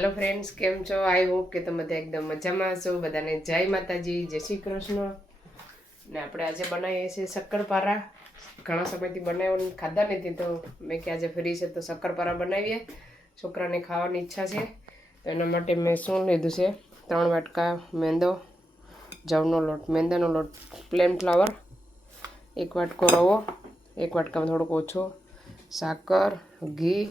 Hello friends came छो। I hope કે તમે બધા એકદમ મજામાં હશો। બધાને જય માતાજી, જય શ્રી કૃષ્ણ। ને આપણે આજે બનાવીએ છીએ શક્કરપારા। ઘણા સમયથી બનાવ્યો ખાધા નથી તો મેં કે આજે ફ્રી છે તો શક્કરપારા બનાવીએ। છોકરાને ખાવાની ઈચ્છા છે તો એના માટે મેં શું લીધું છે, 3 વાટકા મેંદો, જવનો લોટ, મેંદાનો લોટ, પ્લેન ફ્લાવર, 1 વાટકો રવો, 1 વાટકામાં થોડોક ઓછો સાકર, ઘી।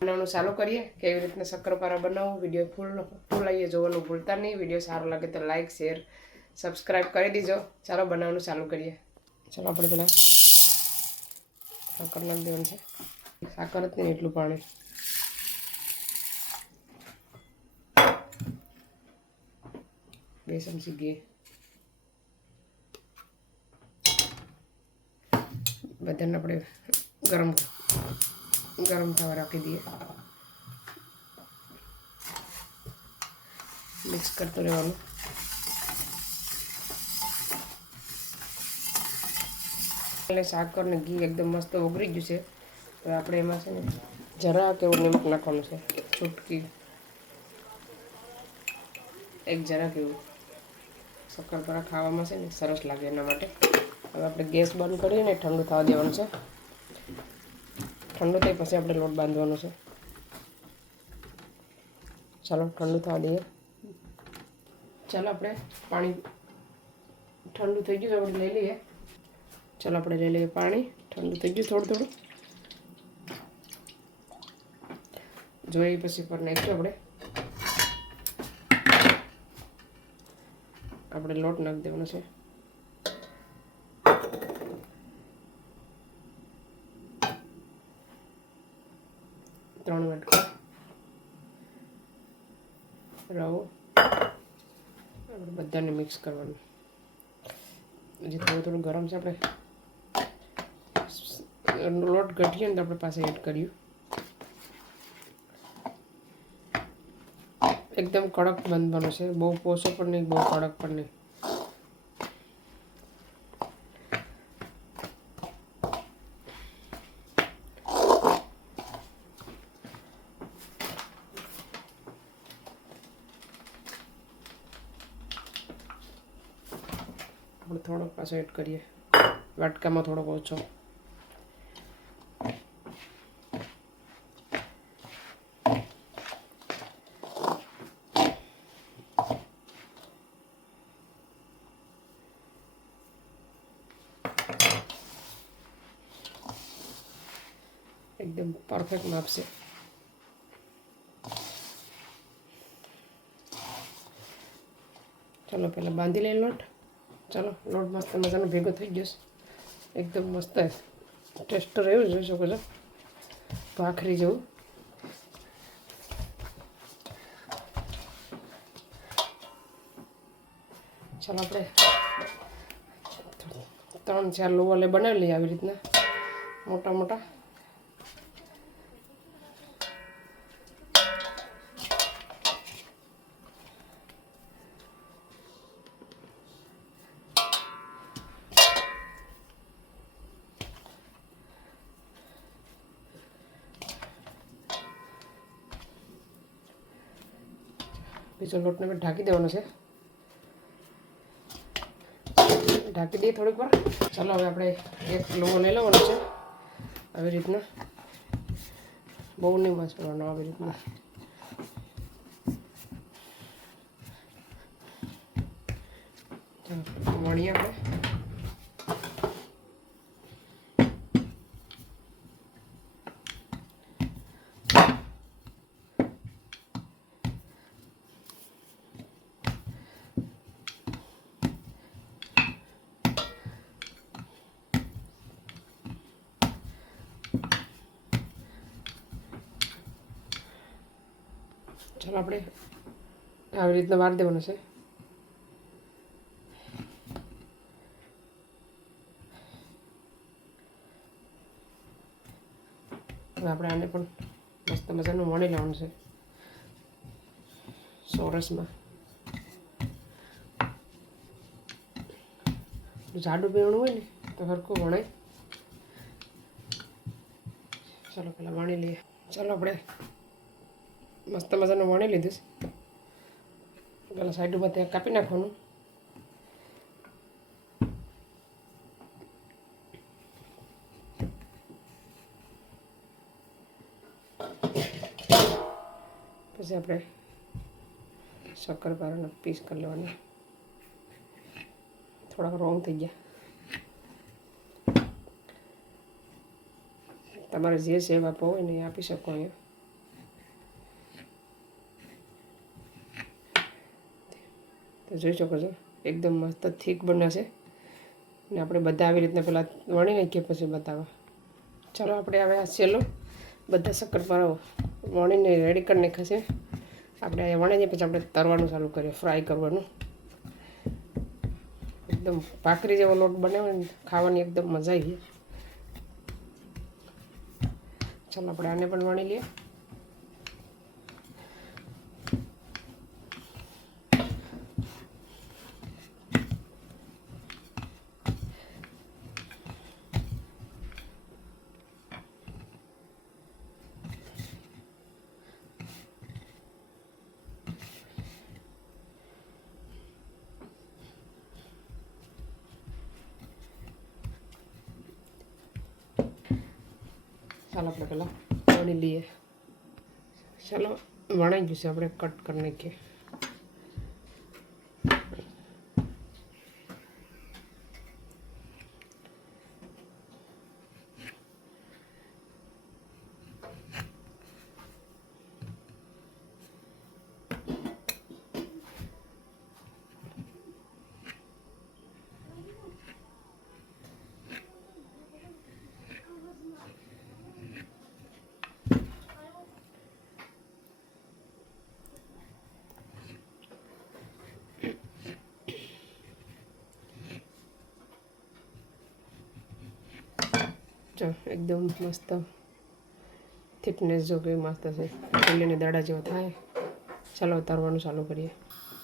બનાવવાનું ચાલુ કરીએ। કેવી રીતના શક્કરપારા બનાવવું, વિડીયો ફૂલ આવીએ જોવાનું ભૂલતા નહીં। વિડીયો સારો લાગે તો લાઇક, શેર, સબસ્ક્રાઈબ કરી દીજો। ચાલો બનાવવાનું ચાલુ કરીએ। ચાલો આપણે પહેલાં સાકર નાખી દેવાનું છે। સાકર જ નહીં એટલું પાણી। બે ચમચી ઘી, બધાને આપણે ગરમ થવા રાખી દઈએ। મિક્સ કરતું રહેવાનું। એટલે સાકર ને ઘી એકદમ મસ્ત ઓગળી ગયું છે। તો આપણે એમાં છે ને જરા કેવું નિમક નાખવાનું છે, ચૂટકી, એક જરા કેવું। શક્કરપારા ખાવામાં છે ને સરસ લાગે એના માટે। હવે આપણે ગેસ બંધ કરીને ઠંડુ થવા દેવાનું છે। ઠંડુ થઈ પછી આપણે લોટ બાંધવાનો છે। ચાલો ઠંડુ થવા દઈએ। ચાલો આપણે પાણી ઠંડુ થઈ ગયું આપણે લઈ લઈએ। ચાલો આપણે લઈ લઈએ પાણી। ઠંડુ થઈ ગયું થોડું થોડું, જોઈ પછી પર નાખ્યું આપણે લોટ નાખી દેવાનો છે। ત્રણ વાટકા રવો, આપણે બધાને મિક્સ કરવાનું। હજી થોડું થોડું ગરમ છે, આપણે લોટ ઘટીએ ને તો આપણે પાસે એડ કર્યું। એકદમ કડક બાંધવાનો છે, બહુ પોસો પણ નહીં, બહુ કડક પણ નહીં। આપણે થોડોક પાછો એડ કરીએ, વાટકામાં થોડોક ઓછો। એકદમ પરફેક્ટ માપ છે। ચાલો પહેલાં બાંધી લઈએ લોટ। ચાલો લોટ મસ્ત મજાનો ભેગો થઈ ગયો છે, એકદમ મસ્ત ટેસ્ટ એવું જોઈ શકો છો, ભાખરી જેવું। ચાલો આપણે 3-4 લોવાલે બનાવી લઈએ આવી રીતના મોટા મોટા। બીજો લોટને ઢાંકી દેવાનો છે, ઢાંકી દઈએ થોડીક વાર। ચાલો હવે આપણે એક લોવો લઈ લેવાનો છે આવી રીતના, બહુ નહીં મચવાનો, આવી રીતના। વણીએ આપણે। ચાલો આપણે આવી રીતના વાર દેવાનું છે। હવે આપણે આને પણ મસ્ત મજાનું વણી લેવાનું છે સોરસમાં। જાડું બેવણું હોય ને તો હરખું વણાય। ચાલો પહેલાં વણી લઈએ। ચાલો આપણે મસ્ત મજાનું વણી લીધું છે. પેલા સાઈડમાં ત્યાં કાપી નાખવાનું. પછી આપણે શક્કરપારાનો પીસ કરી લેવાના. થોડાક રોંગ થઈ ગયા. તમારે જે સેવ આપવો હોય ને એ આપી શકો. અહીંયા તો જોઈ શકો છો એકદમ મસ્ત થીક બનશે. ને આપણે બધા આવી રીતના પહેલાં વણી નાખીએ પછી બતાવવા. ચાલો આપણે હવે આ સેલો બધા શક્કરપારા વણીને રેડી કરી નાખ્યા છે. આપણે અહીંયા વણી જઈએ પછી આપણે તરવાનું ચાલુ કરીએ, ફ્રાય કરવાનું. એકદમ ભાખરી જેવો લોટ બનાવે ને ખાવાની એકદમ મજા આવી જાય. ચાલો આપણે આને પણ વણી લઈએ. ચાલો આપણે પહેલાં વણી લઈએ. ચાલો વણાઈ ગયું છે, આપણે કટ કરી નાખીએ. જો એકદમ મસ્ત થિકનેસ જો કે મસ્ત છે, છોલીને દાડા જેવો થાય. ચાલો ઉતારવાનું ચાલુ કરીએ.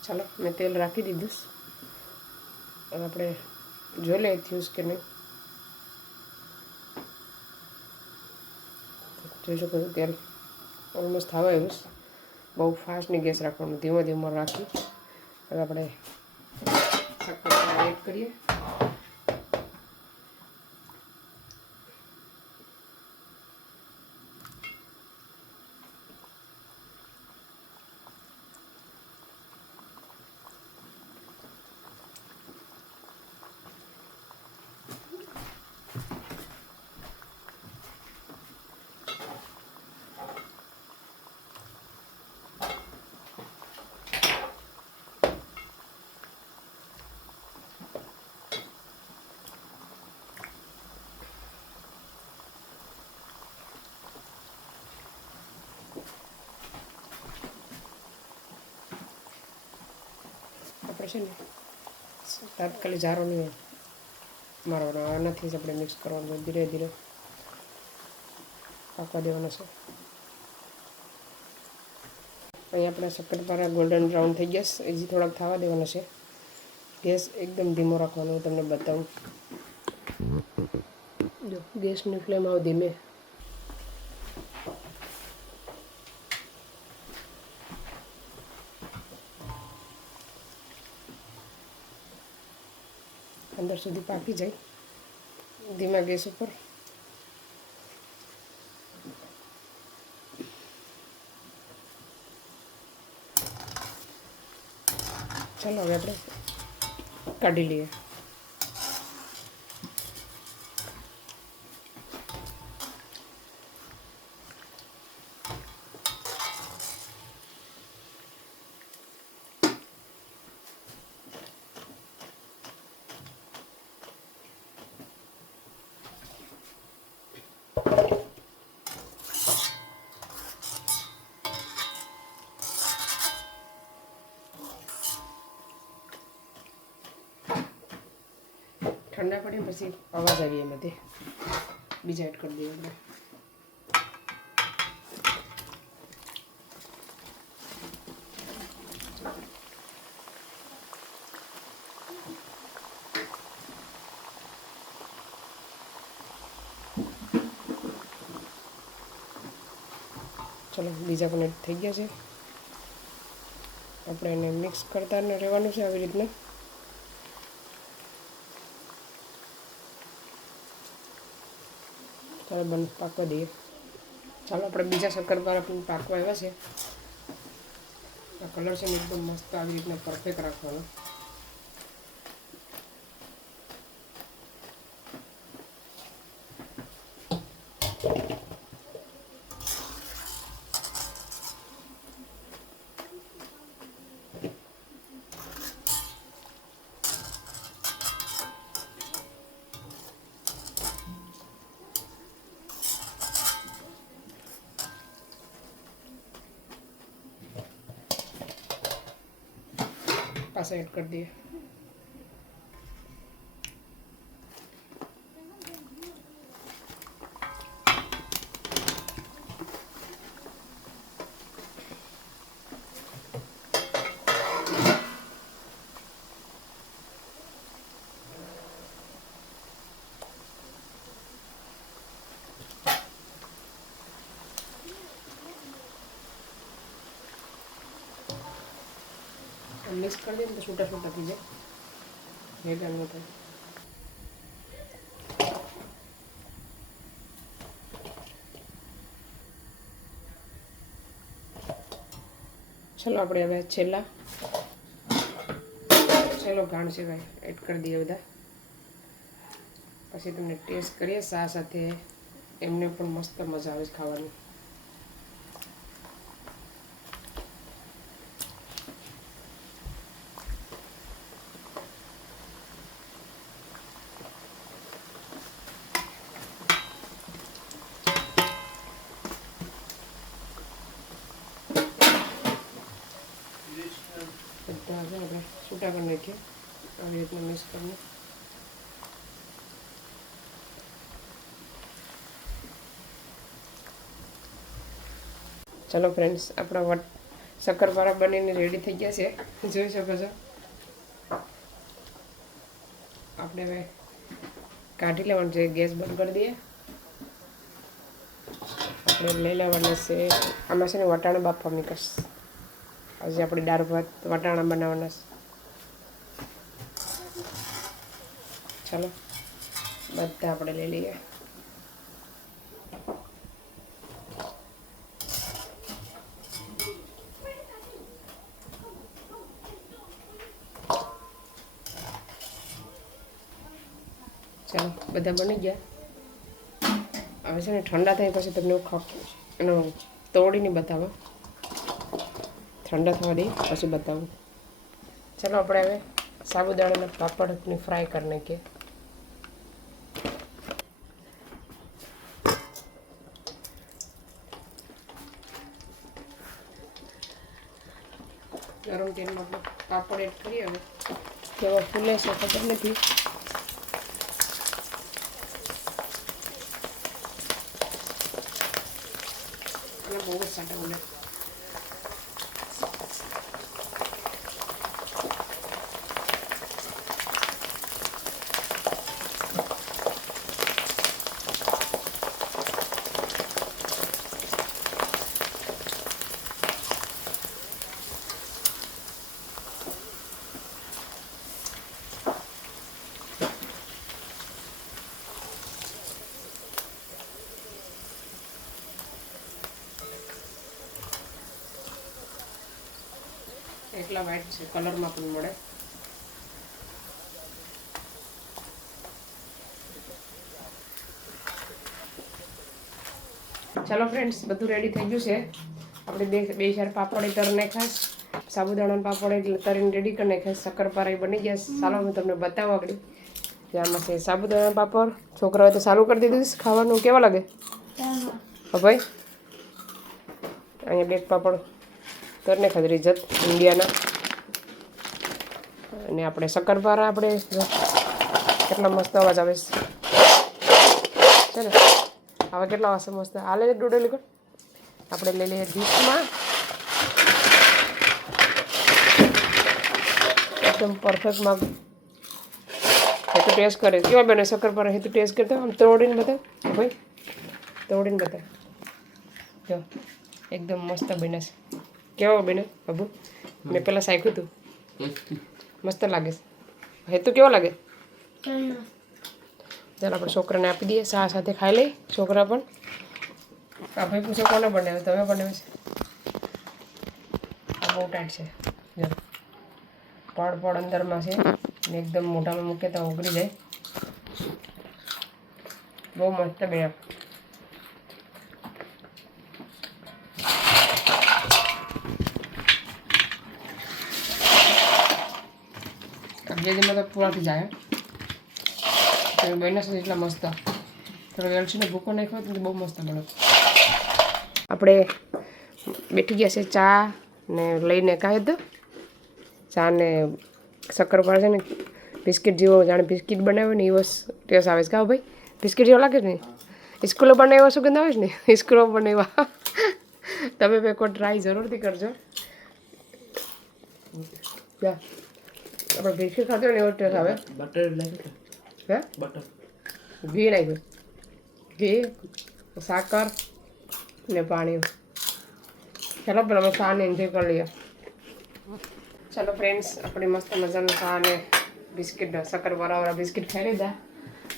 ચાલો મેં તેલ રાખી દીધું. હવે આપણે જોઈ લઈએ થયું કે નહીં. જોઈ શકો છો તેલ ઓલમોસ્ટ થવા આવ્યું. બહુ ફાસ્ટ નહીં ગેસ રાખવાનું, ધીમો ધીમો રાખી. હવે આપણે શક્કરપારા એડ કરીએ. આપણે છે ને તાત્કાલિક જારો નહીં મારવાનો, આનાથી જ આપણે મિક્સ કરવાનું, ધીરે ધીરે પાકવા દેવાનો છે. અહીં આપણા શક્કરપારા ગોલ્ડન બ્રાઉન થઈ ગયા. હજી થોડાક થવા દેવાનો છે. ગેસ એકદમ ધીમો રાખવાનો. હું તમને બતાવું. જો ગેસની ફ્લેમ આવ ધીમે. અંદર સુધી પાકી જાય ધીમા ગેસ ઉપર. ચાલો હવે આપણે કાઢી લઈએ. ઠંડા પડે પછી અવાજ આવીએ એમાંથી બીજા એડ કરી દઈએ આપણે. ચલો બીજા પણ એડ થઈ ગયા છે. આપણે એને મિક્સ કરતા રહેવાનું છે આવી રીતના. ચાલો બંને પાકવા દઈએ. ચાલો આપણે બીજા શક્કરપારા પણ પાકવા આવ્યા છે. આ કલર છે ને એકદમ મસ્ત આવી રીતના પરફેક્ટ રાખવાનો. पास ऐड कर दिए. मिक्स कर दिए तो छोटा छोटा कीजिए ये करना था. चलो આપણે હવે છેલ્લો ઘાણ છે ભાઈ એડ કરી દઈએ બધા. પછી તમને ટેસ્ટ કરીએ સા સાથે એમને પણ મસ્ત મજા આવે ખાવાની. બધા આપણે છૂટા કરી નાખીએ આવી રીતના મિક્સ કરીને. ચલો ફ્રેન્ડ્સ આપણા શક્કરપારા બનીને રેડી થઈ ગયા છે જોઈ શકો છો. આપણે હવે કાઢી લેવાનું છે. ગેસ બંધ કરી દઈએ. આપણે લઈ લેવાના છે આમાં છે ને વટાણા બાફવા મૂકીશ. આજે આપણે દાળ ભાત વટાણા બનાવવાના છે. ચાલો બધા આપણે લઈ લઈએ. ચાલો બધા બની ગયા. હવે છે ને ઠંડા થાય પછી તમને એનો તોડીને બતાવો. ઠંડા થવા દઈએ પછી બતાવું. ચાલો આપણે હવે સાબુદાણાના પાપડને ફ્રાય કરી નાખીએ. ગરમ તેલમાં આપણે પાપડ એડ કરીએ. હવે કેવા ફૂલે છે ખબર નથી. અને બહુ જ સાટા ફૂલે. એકલા વ્હાઈટ છે કલરમાં પણ મળે. ચાલો ફ્રેન્ડ્સ બધું રેડી થઈ ગયું છે. આપણે બે ચાર પાપડ તરી નાખ્યા. સાબુદાણાના પાપડ તરીને રેડી કરી નાખ્યા. શક્કરપારા બની ગયા. ચાલો હું તમને બતાવવા આગળ. આમાં છે સાબુદાણાના પાપડ. છોકરાઓએ તો ચાલુ કરી દીધું ખાવાનું. કેવા લાગે ભાઈ? અહીંયા બે પાપડ તરને ખાધરી જત ઇન્ડિયાના. અને આપણે શક્કરપારા આપણે કેટલા મસ્ત અવાજ આવે છે ને. હવે કેટલા વાસે મસ્ત હાલે છે ડોડેલી કર. આપણે લઈ લઈએ ડીશમાં. એકદમ પરફેક્ટમાં હેતુ ટેસ્ટ કરે. કેવા બને શક્કરપારા? હેતુ ટેસ્ટ કરતા આમ તોડીને બતાવ ભાઈ. તોડીને બતાવ જો એકદમ મસ્ત બન્યા છે. કેવો બન્યો બાબુ? મેં પહેલાં શાખ્યું હતું. મસ્ત લાગે છે. હેતુ કેવો લાગે? ચાલો આપણે છોકરાને આપી દઈએ. ચા સાથે ખાઈ લઈ છોકરા પણ. આ ભાઈ પૂછો કોને બનાવ્યું? તમે બનાવ્યું છે? આ બહુ ટાઈટ છે. પડ અંદરમાં છે ને એકદમ મોઢામાં મૂકે તો ઉગરી જાય. બહુ મસ્ત બન્યા. કબજેજીમાં તો પૂરાથી જાય. બન્યા છે એટલા મસ્ત. થોડો વેલચીનો ભૂકો નાખ્યો તો બહુ મસ્ત બન્યો. આપણે બેઠી ગયા છે ચા ને લઈને કાંઈ તો ચા ને શક્કરપારા છે ને બિસ્કિટ જેવો જાણે બિસ્કિટ બનાવ્યો ને એવો ટેસ્ટ આવે છે. કાં ભાઈ બિસ્કિટ જેવો લાગે છે ને? સ્કૂલો બનાવ્યો સુગંધ આવે છે ને? સ્કૂલો બનાવ્યા. તમે બે કોઈ ટ્રાય જરૂરથી કરજો. આપણે બિસ્કિટ ખાતો ને એવો ટેસ્ટ આવે. બટર લાગે હે? બટર ઘી નાખ્યું. ઘી સાકર ને પાણી. ચાલો પણ અમે શાને એન્જોય કરી લઈએ. ચાલો ફ્રેન્ડ્સ, આપણે મસ્ત મજાનું ચા અને બિસ્કિટ શક્કરપારાવાળા બિસ્કિટ ખાઈ લીધા.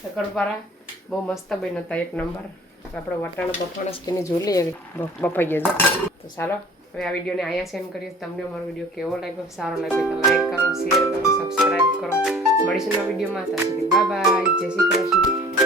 શક્કરપારા બહુ મસ્ત બન્યા હતા, એક નંબર. આપણે વટાણા બફાણા તેની જોઈ લઈએ બફાઈ ગયા છે. તો ચાલો હવે આ વિડીયોને અહીંયા સેન્ડ કરીએ. તમને અમારો વિડીયો કેવો લાગ્યો? સારો લાગ્યો તો લાઈક કરો, શેર કરો, સબસ્ક્રાઈબ કરો. મળીશું આ વિડીયોમાં. ત્યાં સુધી બાય બાય. જય શ્રી કૃષ્ણ.